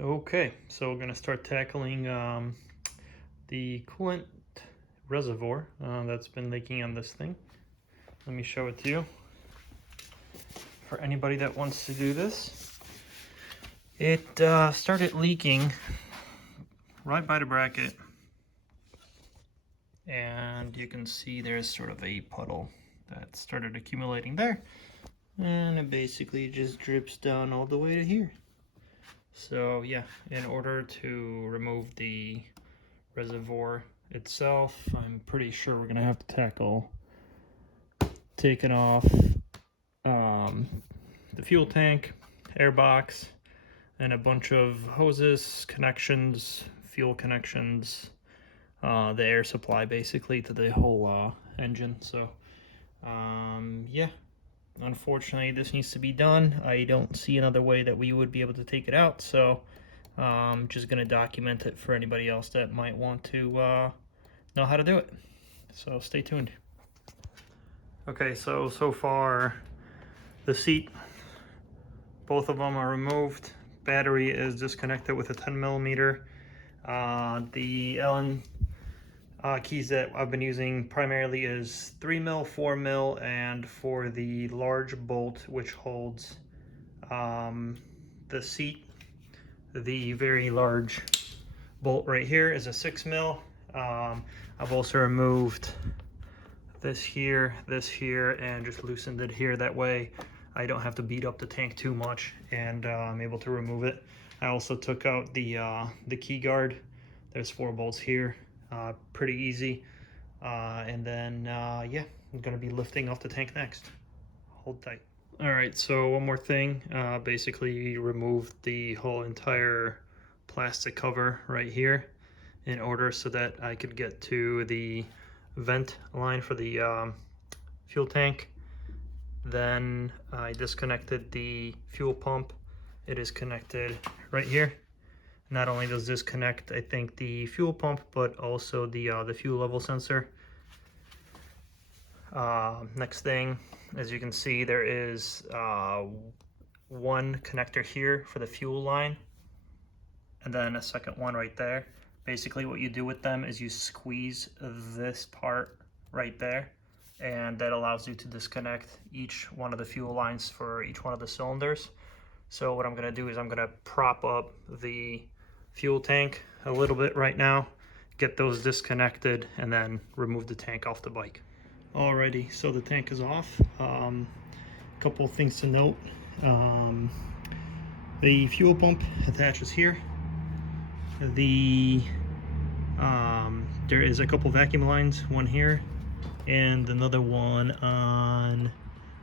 Okay, so we're gonna start tackling the coolant reservoir that's been leaking on this thing. Let me show it to you. For anybody that wants to do this, it started leaking right by the bracket, and you can see there's sort of a puddle that started accumulating there, and it basically just drips down all the way to here. So yeah, in order to remove the reservoir itself, I'm pretty sure we're gonna have to tackle taking off the fuel tank, airbox, and a bunch of hoses, connections, fuel connections, the air supply basically to the whole engine. So yeah, unfortunately this needs to be done. I don't see another way that we would be able to take it out, so just gonna document it for anybody else that might want to know how to do it. So stay tuned. Okay, so far the seat, both of them are removed. Battery is disconnected with a 10 millimeter. The Allen keys that I've been using primarily is 3 mil, 4 mil, and for the large bolt which holds the seat, the very large bolt right here is a 6 mil. I've also removed this here, and just loosened it here. That way I don't have to beat up the tank too much, and I'm able to remove it. I also took out the key guard. There's 4 bolts here, pretty easy. And then yeah, I'm gonna be lifting off the tank next. Hold tight. All right, so one more thing. Basically removed the whole entire plastic cover right here in order so that I could get to the vent line for the fuel tank. Then I disconnected the fuel pump. It is connected right here. Not only does this connect, I think, the fuel pump, but also the fuel level sensor. Next thing, as you can see, there is one connector here for the fuel line, and then a second one right there. Basically what you do with them is you squeeze this part right there, and that allows you to disconnect each one of the fuel lines for each one of the cylinders. So what I'm going to do is I'm going to prop up the fuel tank a little bit right now, get those disconnected, and then remove the tank off the bike. Alrighty, so the tank is off. Couple of things to note. The fuel pump attaches here. There is a couple vacuum lines, one here and another one on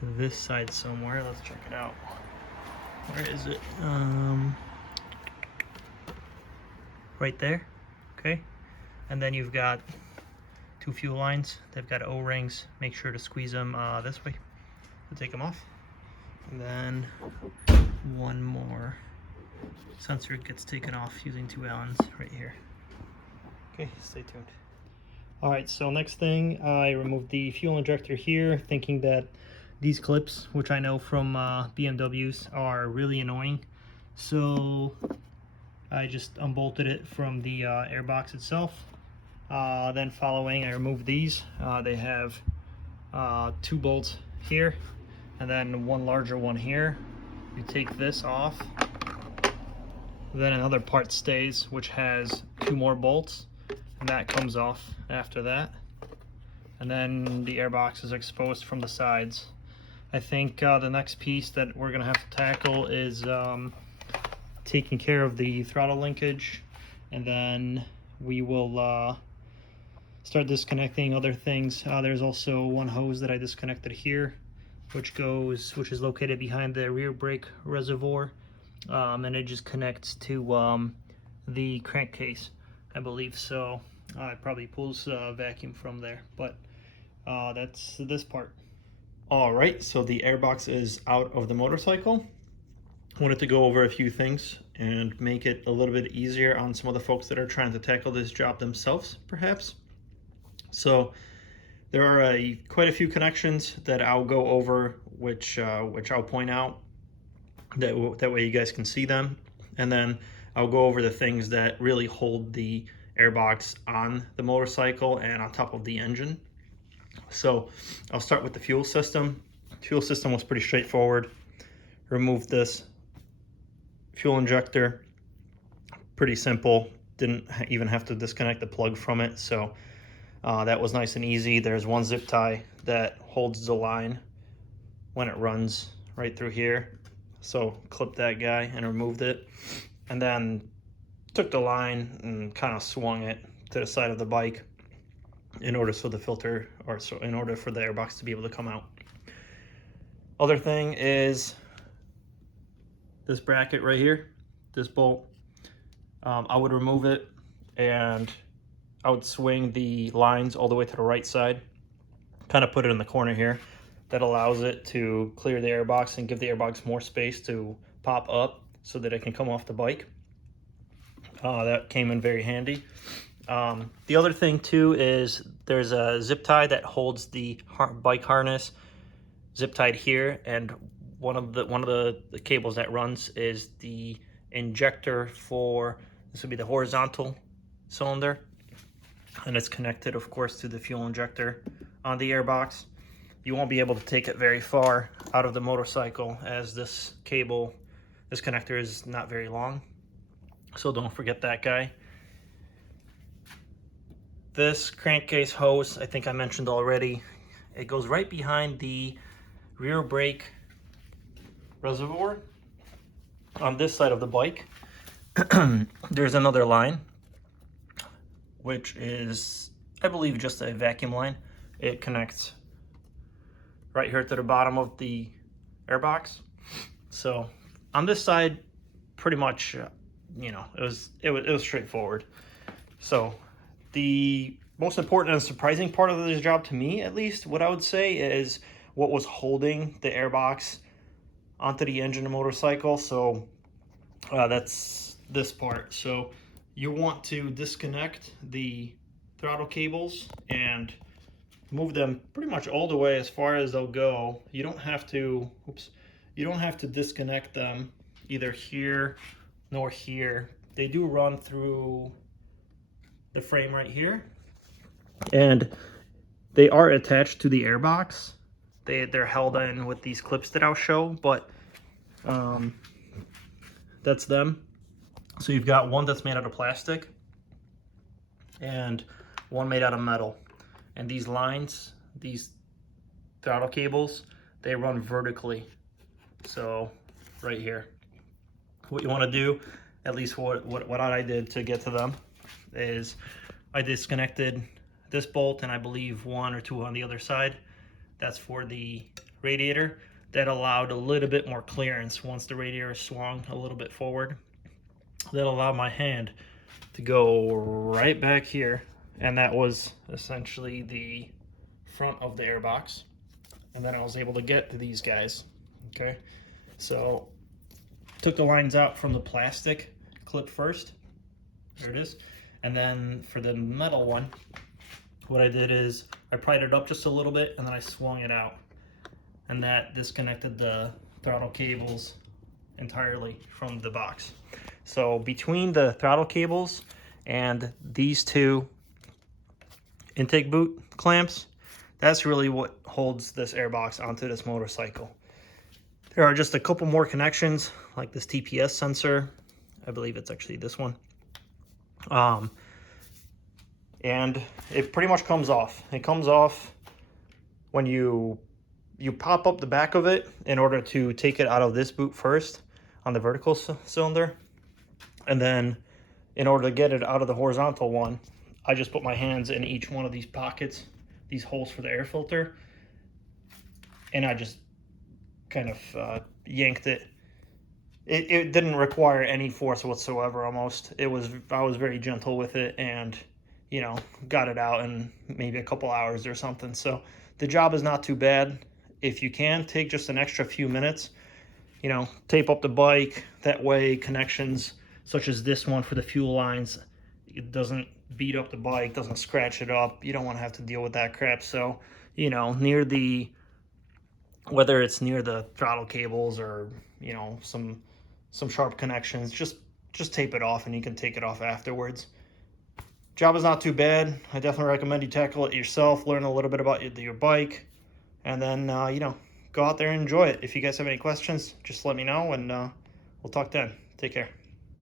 this side somewhere. Let's check it out. Where is it? Right there. Okay, and then you've got 2 fuel lines. They've got O-rings. Make sure to squeeze them this way to take them off. And then one more sensor gets taken off using 2 Allens right here. Okay, stay tuned. Alright, so next thing, I removed the fuel injector here, thinking that these clips, which I know from BMWs, are really annoying. So I just unbolted it from the airbox itself. Then following, I removed these. They have 2 bolts here, and then one larger one here. You take this off, then another part stays, which has 2 more bolts, and that comes off after that. And then the airbox is exposed from the sides. I think the next piece that we're gonna have to tackle is taking care of the throttle linkage, and then we will start disconnecting other things. There's also one hose that I disconnected here, which is located behind the rear brake reservoir, and it just connects to the crankcase, I believe. So it probably pulls vacuum from there, but that's this part. All right, so the airbox is out of the motorcycle. I wanted to go over a few things and make it a little bit easier on some of the folks that are trying to tackle this job themselves, perhaps. So there are quite a few connections that I'll go over, which I'll point out. That way you guys can see them. And then I'll go over the things that really hold the airbox on the motorcycle and on top of the engine. So I'll start with the fuel system. Fuel system was pretty straightforward. Remove this fuel injector, pretty simple. Didn't even have to disconnect the plug from it, so that was nice and easy. There's one zip tie that holds the line when it runs right through here, so clipped that guy and removed it, and then took the line and kind of swung it to the side of the bike in order so the filter, or so in order for the airbox to be able to come out. Other thing is this bracket right here, this bolt. I would remove it and I would swing the lines all the way to the right side, kind of put it in the corner here. That allows it to clear the airbox and give the airbox more space to pop up so that it can come off the bike. That came in very handy. The other thing too is there's a zip tie that holds the bike harness zip tied here, and one of the cables that runs is the injector for, this would be the horizontal cylinder, and it's connected of course to the fuel injector on the airbox. You won't be able to take it very far out of the motorcycle as this cable, this connector is not very long, so don't forget that guy. This crankcase hose, I think I mentioned already, it goes right behind the rear brake reservoir on this side of the bike. There's another line, which is, I believe, just a vacuum line. It connects right here to the bottom of the airbox. So on this side, pretty much, you know, it was straightforward. So the most important and surprising part of this job, to me at least, what I would say is what was holding the airbox onto the engine of the motorcycle. So that's this part. So you want to disconnect the throttle cables and move them pretty much all the way as far as they'll go. You don't have to, you don't have to disconnect them either here nor here. They do run through the frame right here, and they are attached to the airbox. They're held in with these clips that I'll show, but that's them. So you've got one that's made out of plastic and one made out of metal. And these lines, these throttle cables, they run vertically. So right here. What you want to do, at least what I did to get to them, is I disconnected this bolt and I believe one or two on the other side. That's for the radiator. That allowed a little bit more clearance once the radiator swung a little bit forward. That allowed my hand to go right back here, and that was essentially the front of the airbox. And then I was able to get to these guys. Okay, so took the lines out from the plastic clip first. There it is. And then for the metal one, what I did is I pried it up just a little bit and then I swung it out. And that disconnected the throttle cables entirely from the box. So between the throttle cables and these two intake boot clamps, that's really what holds this airbox onto this motorcycle. There are just a couple more connections, like this TPS sensor. I believe it's actually this one. And it pretty much comes off. It comes off when you pop up the back of it in order to take it out of this boot first on the vertical cylinder. And then in order to get it out of the horizontal one, I just put my hands in each one of these pockets, these holes for the air filter, and I just kind of yanked it. It didn't require any force whatsoever almost. I was very gentle with it and, you know, got it out in maybe a couple hours or something. So the job is not too bad. If you can, take just an extra few minutes, you know, tape up the bike. That way connections such as this one for the fuel lines, it doesn't beat up the bike, doesn't scratch it up. You don't want to have to deal with that crap. So, you know, whether it's near the throttle cables or, you know, some sharp connections, just just tape it off and you can take it off afterwards. Job is not too bad. I definitely recommend you tackle it yourself, learn a little bit about your bike, and then, you know, go out there and enjoy it. If you guys have any questions, just let me know, and we'll talk then. Take care.